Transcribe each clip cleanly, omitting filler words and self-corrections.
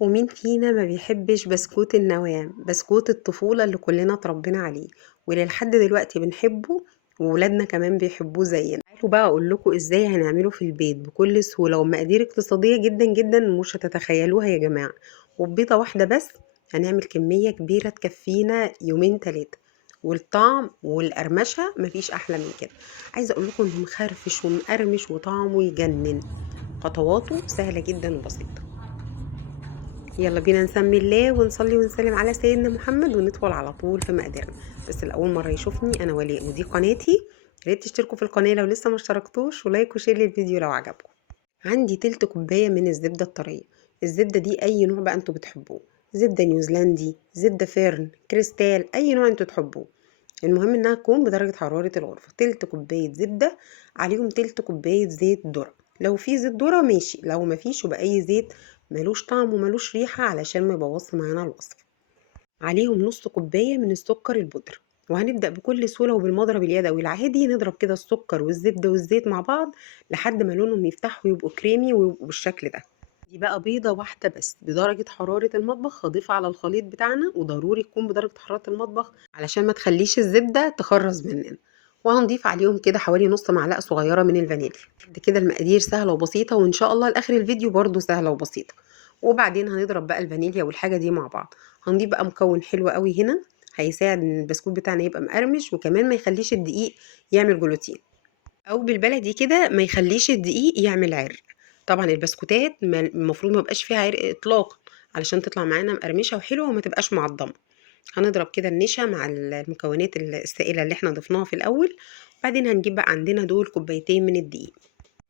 ومين فينا ما بيحبش بسكوت النوام، بسكوت الطفولة اللي كلنا اتربينا عليه واللي لحد دلوقتي بنحبه، وولادنا كمان بيحبوه زينا. تعالوا بقى اقول لكم ازاي هنعمله في البيت بكل سهولة ومقادير اقتصادية جدا جدا مش هتتخيلوها يا جماعة. وببيضة واحدة بس هنعمل كمية كبيرة تكفينا يومين تلاتة، والطعم والقرمشة مفيش احلى من كده. عايزة اقول لكم انه مخرفش ومقرمش وطعمه يجنن. خطواته سهلة جدا وبسيطة. يلا بينا نسمي الله ونصلي ونسلم على سيدنا محمد وندخل على طول في مقاديرنا. بس لأول مرة يشوفني أنا ولاء ودي قناتي، يا ريت تشتركوا في القناة لو لسه ما اشتركتوش، ولايك وشير للفيديو لو عجبكم. عندي تلت كوباية من الزبدة الطرية. الزبدة دي أي نوع بقى انتوا بتحبوه، زبدة نيوزيلندي، زبدة فيرن، كريستال، أي نوع انتوا تحبوه. المهم انها تكون بدرجة حرارة الغرفة. تلت كوباية زبدة عليهم تلت كوباية زيت ذرة. لو في زيت ذرة ماشي، لو مفيش يبقى اي زيت ملوش طعم وملوش ريحة علشان ما يبوظش معانا الوصفة. عليهم نص كوباية من السكر البودرة. وهنبدأ بكل سهولة وبالمضرب اليدوي العادي نضرب كده السكر والزبدة والزيت مع بعض لحد ما لونهم يفتحوا ويبقوا كريمي ويبقوا بالشكل ده. دي بقى بيضة واحدة بس بدرجة حرارة المطبخ هضيفها على الخليط بتاعنا، وضروري تكون بدرجة حرارة المطبخ علشان ما تخليش الزبدة تخرز مننا. وهنضيف عليهم كده حوالي نص معلقة صغيرة من الفانيليا. دي كده المقادير سهلة وبسيطة، وإن شاء الله لآخر الفيديو برضو سهلة وبسيطة. وبعدين هنضرب بقى الفانيليا والحاجة دي مع بعض. هنضيف بقى مكون حلو قوي هنا هيساعد ان البسكوت بتاعنا يبقى مقرمش، وكمان ما يخليش الدقيق يعمل جلوتين، او بالبلدي كده ما يخليش الدقيق يعمل عرق. طبعا البسكوتات المفروض ما يبقاش فيها عرق اطلاقا علشان تطلع معانا مقرمشه وحلوه وما تبقاش معضمه. هنضرب كده النشا مع المكونات السائله اللي احنا ضفناها في الاول. بعدين هنجيب بقى عندنا دول كوبايتين من الدقيق.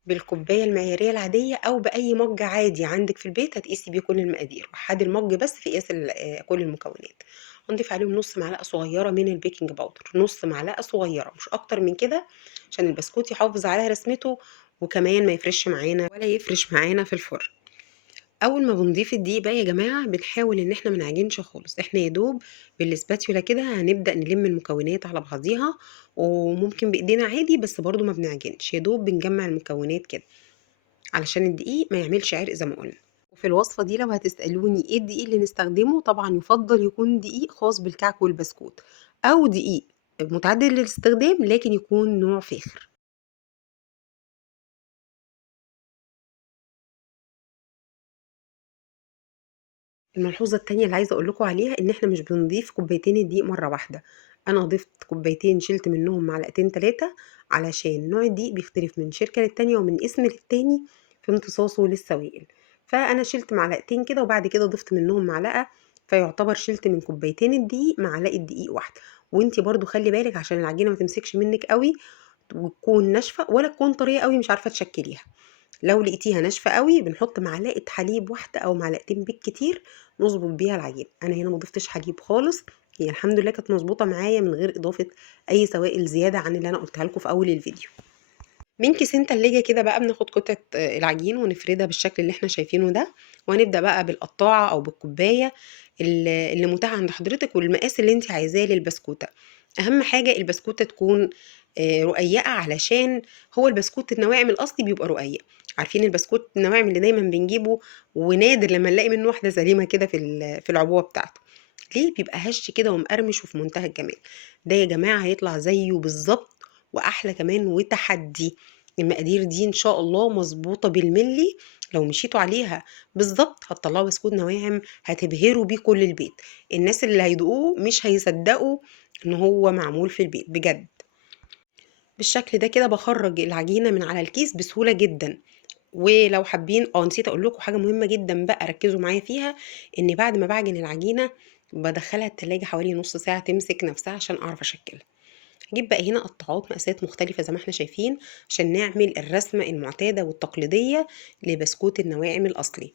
بالكوبايه المعياريه العاديه او باي مج عادي عندك في البيت هتقيسي بيه كل المقادير، وحد المج بس في قياس كل المكونات. هنضيف عليهم نص معلقه صغيره من البيكنج باودر، نص معلقه صغيره مش اكتر من كده، عشان البسكوت يحافظ على رسمته، وكمان ما يفرش معانا ولا يفرش معانا في الفرن. اول ما بنضيف الدقيق بقى يا جماعه بنحاول ان احنا ما نعجنش خالص، احنا يا دوب بالسباتيولا كده هنبدا نلم المكونات على بعضيها، وممكن بايدينا عادي بس برضو ما بنعجنش، يا دوب بنجمع المكونات كده علشان الدقيق ما يعملش عرق زي ما قلنا. وفي الوصفة دي لو هتسألوني ايه الدقيق اللي نستخدمه، طبعا يفضل يكون دقيق خاص بالكعك والبسكوت، او دقيق متعدد الاستخدام لكن يكون نوع فاخر. الملحوظة التانية اللي عايزة اقول لكم عليها ان احنا مش بنضيف كوبايتين الدقيق مرة واحدة. انا ضفت كوبايتين شلت منهم معلقتين تلاتة، علشان نوع الدقيق بيختلف من شركة للتانية ومن اسم للتاني في امتصاصه للسوائل. فانا شلت معلقتين كده وبعد كده ضفت منهم معلقة، فيعتبر شلت من كوبايتين الدقيق معلقة دقيق واحدة. وانتي برضو خلي بالك عشان العجينة ما تمسكش منك قوي وتكون ناشفة ولا تكون طرية قوي مش عارفة تشكليها. لو لقيتيها ناشفة قوي بنحط معلقة حليب واحدة او معلقتين بالكتير نظبط بيها العجينة. انا هنا ما ضفتش حليب خالص، هي الحمد لله كانت مظبوطة معايا من غير اضافة اي سوائل زيادة عن اللي انا قلتها لكم في اول الفيديو. من كيسين تلاجة كده بقى بناخد قطعة العجين ونفردها بالشكل اللي احنا شايفينه ده، وهنبدأ بقى بالقطاعة او بالكوباية اللي متاحة عند حضرتك والمقاس اللي انت عايزاه للبسكوتة. اهم حاجة البسكوتة تكون رقيقة، علشان هو البسكوت النواعم الاصلي بيبقى رقيق. عارفين البسكوت النواعم اللي دايما بنجيبه، ونادر لما نلاقي منه واحدة سليمة كده في العبوة بتاعته. ليه؟ بيبقى هش كده ومقرمش وفي منتهى الجمال. ده يا جماعة هيطلع زيه بالظبط واحلى كمان، وتحدي. المقادير دي ان شاء الله مظبوطه بالملي، لو مشيتوا عليها بالظبط هتطلعوا بسكوت نواعم هتبهروا بيه كل البيت. الناس اللي هيدوقوه مش هيصدقوا ان هو معمول في البيت بجد. بالشكل ده كده بخرج العجينه من على الكيس بسهوله جدا. ولو حابين نسيت اقول لكم حاجه مهمه جدا بقى ركزوا معايا فيها، ان بعد ما بعجن العجينه بدخلها التلاجة حوالي نص ساعه تمسك نفسها عشان اعرف اشكلها. هجيب بقى هنا قطاعات مقاسات مختلفة زي ما احنا شايفين عشان نعمل الرسمة المعتادة والتقليدية لبسكوت النواعم الأصلي.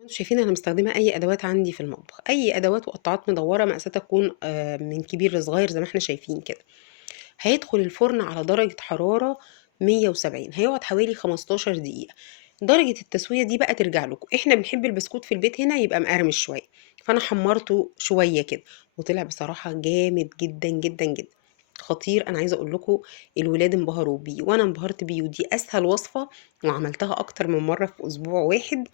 انتوا شايفين انا مستخدمة اي ادوات عندي في المطبخ، اي ادوات وقطاعات مدورة مقاساتها تكون من كبير لصغير زي ما احنا شايفين كده. هيدخل الفرن على درجة حرارة 170، هيقعد حوالي 15 دقيقة. درجة التسوية دي بقى ترجع لكم، احنا بنحب البسكوت في البيت هنا يبقى مقرمش شوية، فانا حمرته شوية كده وطلع بصراحة جامد جدا جدا جدا، خطير. انا عايزة اقول لكم الولاد انبهروا بيه وانا انبهرت بيه، ودي اسهل وصفة وعملتها اكتر من مرة في اسبوع واحد،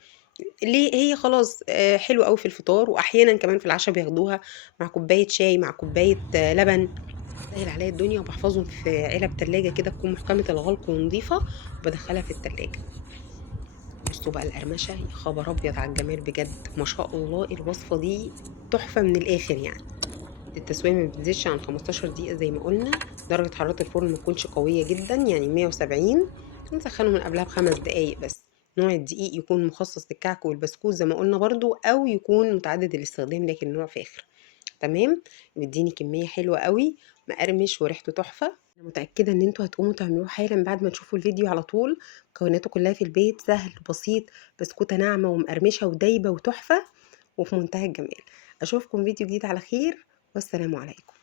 ليه؟ هي خلاص حلوة أوي في الفطار، وأحيانًا كمان في العشا بياخدوها مع كوباية شاي، مع كوباية لبن. بتسهل عليَّ الدنيا، وباحفظهم في علب تلاجة كده تكون محكمة الغلق ونضيفة، وبادخّلها في التلاجة. بُصّوا بقى القرمشة، يا خبر أبيض على الجمال بجد، ما شاء الله الوصفة دي تحفة من الآخر يعني. التسوية ما بتزيدش عن 15 دقيقة زي ما قُلنا، درجة حرارة الفرن ما تكونش قوية جدًا، يعني 170، ونسخّنه من قبلها ب5 دقايق بس. نوع الدقيق يكون مخصص للكعك والبسكوت زي ما قُلنا برضه، أو يكون متعدد الاستخدام لكن نوع فاخر. تمام، مدّيني كمية حلوة أوي، مقرمش وريحته تحفة. أنا متأكدة إن أنتم هتقوموا تعملوه حالًا بعد ما تشوفوا الفيديو على طول. مكوناته كلها في البيت، سهل بسيط، بسكوتة ناعمة ومقرمشة ودايبة وتحفة وفي منتهى الجمال. أشوفكم فيديو جديد على خير، والسلام عليكم.